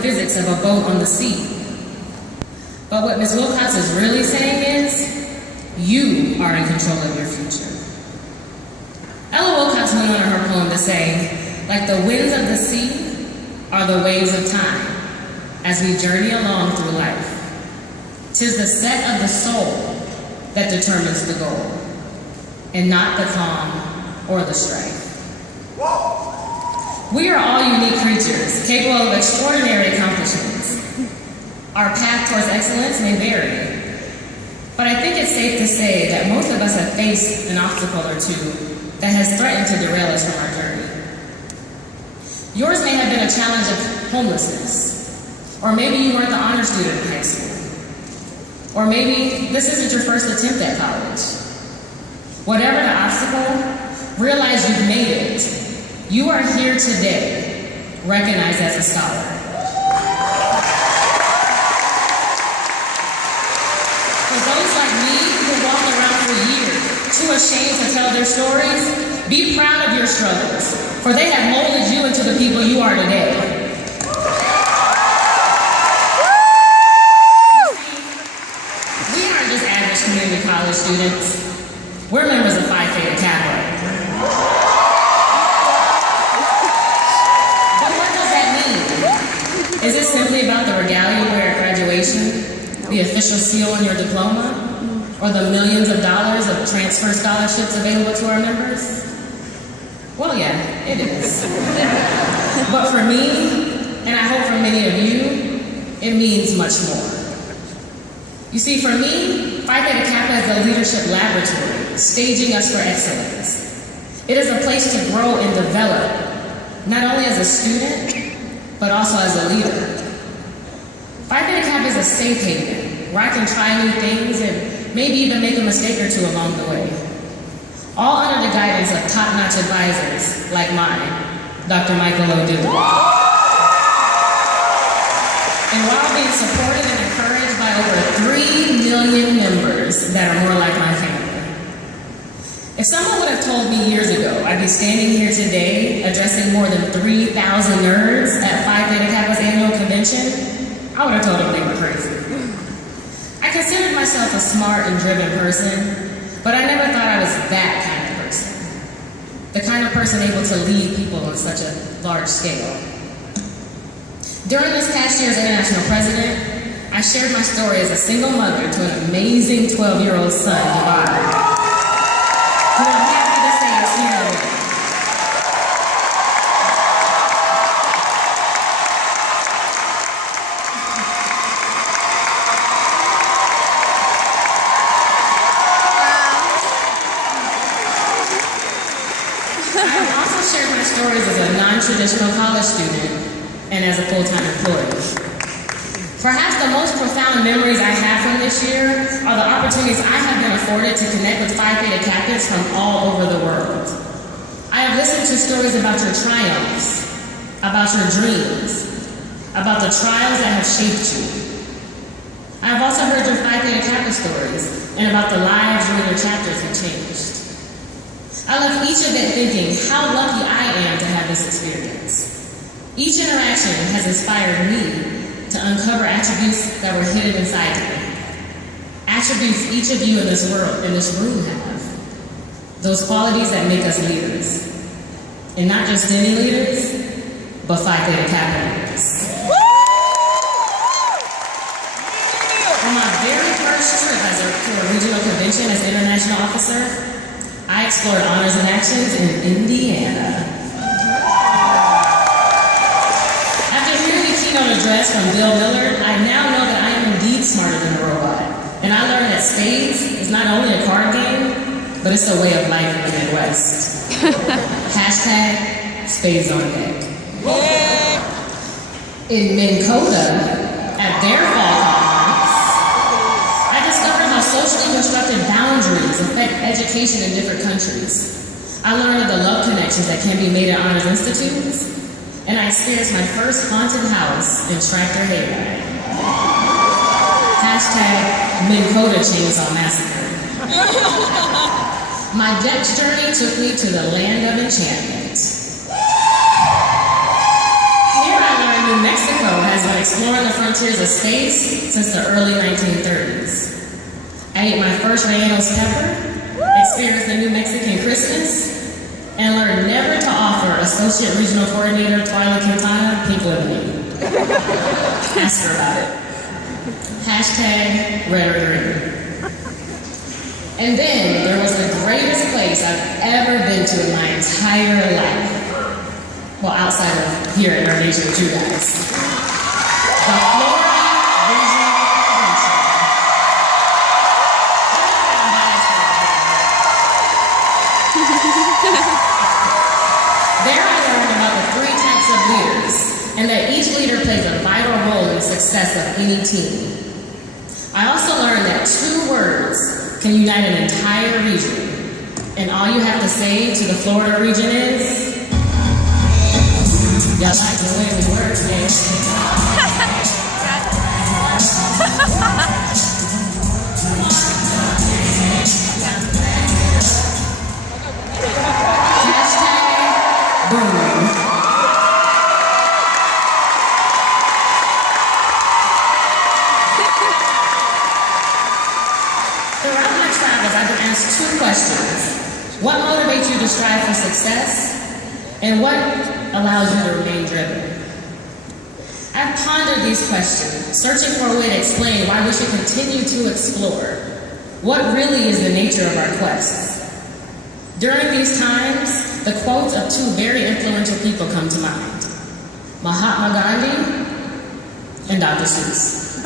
physics of a boat on the sea. But what Ms. Wilcox is really saying is, you are in control of your future. Ella Wilcox went on in her poem to say, like the winds of the sea are the waves of time as we journey along through life. 'Tis the set of the soul that determines the goal, and not the calm or the strife. We are all unique creatures, capable of extraordinary accomplishments. Our path towards excellence may vary, but I think it's safe to say that most of us have faced an obstacle or two that has threatened to derail us from our journey. Yours may have been a challenge of homelessness, or maybe you weren't the honor student in high school, or maybe this isn't your first attempt at college. Whatever the obstacle, realize you've made it. You are here today, recognized as a scholar. For those like me who walked around for years, too ashamed to tell their stories, be proud of your struggles, for they have molded you into the people you are today. We aren't just average community college students. We're members of Phi Theta Kappa. But what does that mean? Is it simply about the regalia you wear at graduation, the official seal on your diploma, or the millions of dollars of transfer scholarships available to our members? Well, yeah, it is. But for me, and I hope for many of you, it means much more. You see, for me, Phi Theta Kappa is a leadership laboratory, staging us for excellence. It is a place to grow and develop, not only as a student, but also as a leader. Phi Theta Kappa is a safe haven, where I can try new things and maybe even make a mistake or two along the way. All under the guidance of top-notch advisors like mine, Dr. Michael O'Doon. And while being supported and encouraged by over 3 million members that are more like my family. If someone would have told me years ago I'd be standing here today addressing more than 3,000 nerds at Phi Theta Kappa's annual convention, I would have told them they were crazy. I considered myself a smart and driven person, but I never thought I was that kind of person. The kind of person able to lead people on such a large scale. During this past year's International President, I shared my story as a single mother to an amazing 12-year-old son, Ebonee, who I'm happy to say is here with me. I have also shared my stories as a non-traditional college student and as a full-time employee. Perhaps the most profound memories I have from this year are the opportunities I have been afforded to connect with Phi Theta Kappas from all over the world. I have listened to stories about your triumphs, about your dreams, about the trials that have shaped you. I have also heard your Phi Theta Kappa stories and about the lives you and your chapters have changed. I left each event thinking how lucky I am to have this experience. Each interaction has inspired me to uncover attributes that were hidden inside me. Attributes each of you in this room have. Those qualities that make us leaders. And not just any leaders, but Phi Theta Kappa leaders. On my very first trip to a regional convention as international officer, I explored honors and actions in Indiana. Address from Bill Millard, I now know that I am indeed smarter than a robot. And I learned that spades is not only a card game, but it's a way of life in the Midwest. Hashtag spades on deck. In Minnesota, at their fall conference, I discovered how socially constructed boundaries affect education in different countries. I learned of the love connections that can be made at honors institutes, and I experienced my first haunted house in Tractor Hayride. Hashtag Minnesota Chainsaw Massacre. My next journey took me to the land of enchantment. Here I learned New Mexico has an exploring the frontiers of space since the early 1930s. I ate my first Rellenos pepper, experienced the New Mexican Christmas, and learned never to offer Associate Regional Coordinator Twyla Quintana pink lemonade. Ask her about it. Hashtag red or green. And then there was the greatest place I've ever been to in my entire life. Well, outside of here at NerdNation with you guys. The Florida Regional Convention. There I learned about the 3 types of leaders, and that each leader plays a vital role in the success of any team. I also learned that 2 words can unite an entire region, and all you have to say to the Florida region is, y'all like the way we work, man. Hashtag boom. Throughout my travels, I've been asked 2 questions. What motivates you to strive for success? And what allows you to remain driven? I've pondered these questions, searching for a way to explain why we should continue to explore. What really is the nature of our quests? During these times, the quotes of 2 very influential people come to mind. Mahatma Gandhi and Dr. Seuss.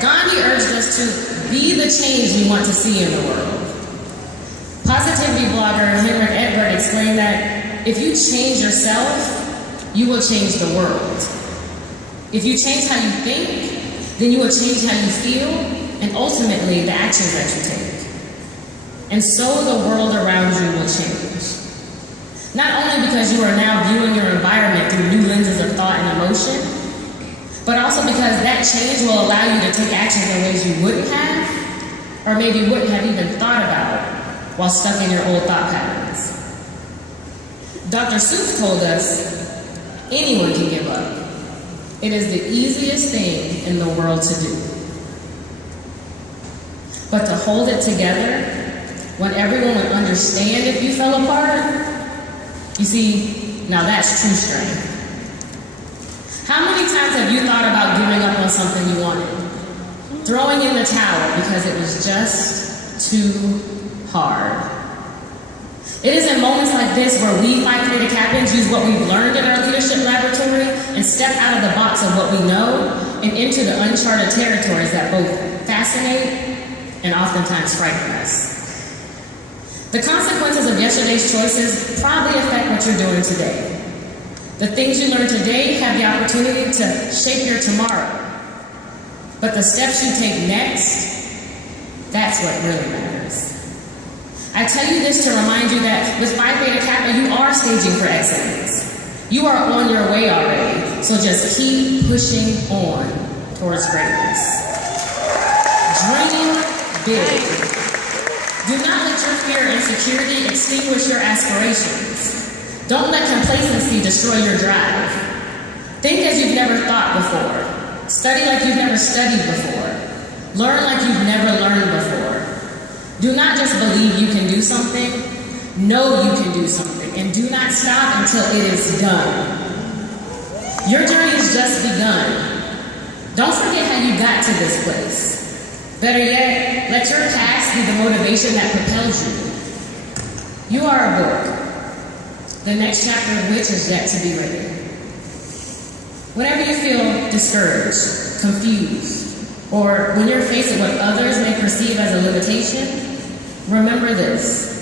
Gandhi urged us to be the change we want to see in the world. Positivity blogger Henrik Edberg explained that if you change yourself, you will change the world. If you change how you think, then you will change how you feel, and ultimately the actions that you take. And so the world around you will change. Not only because you are now viewing your environment through new lenses of thought and emotion, but also because that change will allow you to take actions in ways you wouldn't have, or maybe wouldn't have even thought about while stuck in your old thought patterns. Dr. Seuss told us, anyone can give up. It is the easiest thing in the world to do. But to hold it together, when everyone would understand if you fell apart, you see, now that's true strength. How many times have you thought about giving up on something you wanted? Throwing in the towel because it was just too hard. It is in moments like this where we 5th grade captains use what we've learned in our leadership laboratory and step out of the box of what we know and into the uncharted territories that both fascinate and oftentimes frighten us. The consequences of yesterday's choices probably affect what you're doing today. The things you learn today have the opportunity to shape your tomorrow. But the steps you take next, that's what really matters. I tell you this to remind you that with Phi Theta Kappa, you are staging for excellence. You are on your way already, so just keep pushing on towards greatness. Dream big. Do not let your fear and insecurity extinguish your aspirations. Don't let complacency destroy your drive. Think as you've never thought before. Study like you've never studied before. Learn like you've never learned before. Do not just believe you can do something. Know you can do something. And do not stop until it is done. Your journey has just begun. Don't forget how you got to this place. Better yet, let your past be the motivation that propels you. You are a book, the next chapter of which is yet to be written. Whenever you feel discouraged, confused, or when you're faced with what others may perceive as a limitation, remember this.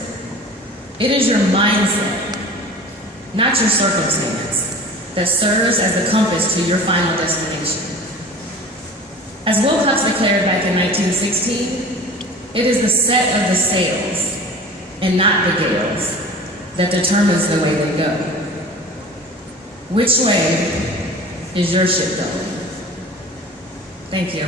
It is your mindset, not your circumstance, that serves as the compass to your final destination. As Will Hucks declared back in 1916, it is the set of the sails, and not the gales, that determines the way they go. Which way is your ship going? Thank you.